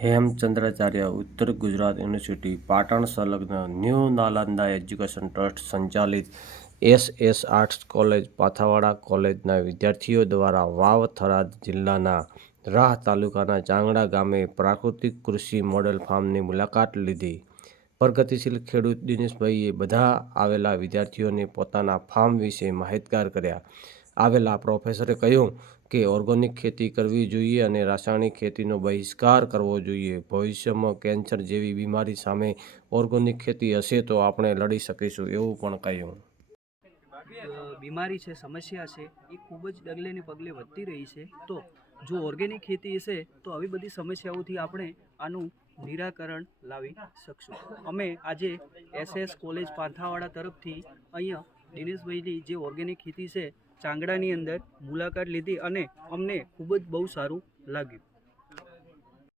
હેમચંદ્રાચાર્ય, ઉત્તર ગુજરાત યુનિવર્સિટી, પાટણ સંલગ્ન new Nalanda education trust સંચાલિત S S arts college, Pathawada કોલેજના વિદ્યાર્થીઓ દ્વારા વાવ થરાદ જિલ્લાના રાહ તાલુકાના ચાંગડા ગામે પ્રાકૃતિક કૃષિ મોડેલ ફાર્મની મુલાકાત લીધી. પ્રગતિશીલ ખેડૂત દિનેશભાઈએ બધા આવેલા વિદ્યાર્થીઓને પોતાના ફાર્મ વિશે માહિતગાર કર્યા. આવેલા પ્રોફેસરે કહ્યું કે ઓર્ગેનિક ખેતી કરવી જોઈએ અને રાસાયણિક ખેતીનો બહિષ્કાર કરવો જોઈએ. ભવિષ્યમાં કેન્સર જેવી બીમારી સામે ઓર્ગેનિક ખેતી હશે તો આપણે લડી શકીશું, એવું પણ કહ્યું. બીમારી છે, સમસ્યા છે, એ ખૂબ જ ડગલે ને પગલે વધતી રહી છે, તો જો ઓર્ગેનિક ખેતી હશે, તો આવી બધી સમસ્યાઓથી આપણે આનું નિરાકરણ લાવી શકશું. અમે આજે એસએસ કોલેજ પાંથાવાડા તરફથી અહીંયા દિનેશભાઈની જે ઓર્ગેનિક ખેતી છે, ચાંગડાની અંદર મુલાકાત લીધી અને અમને ખૂબ જ બહુ સારું લાગ્યું.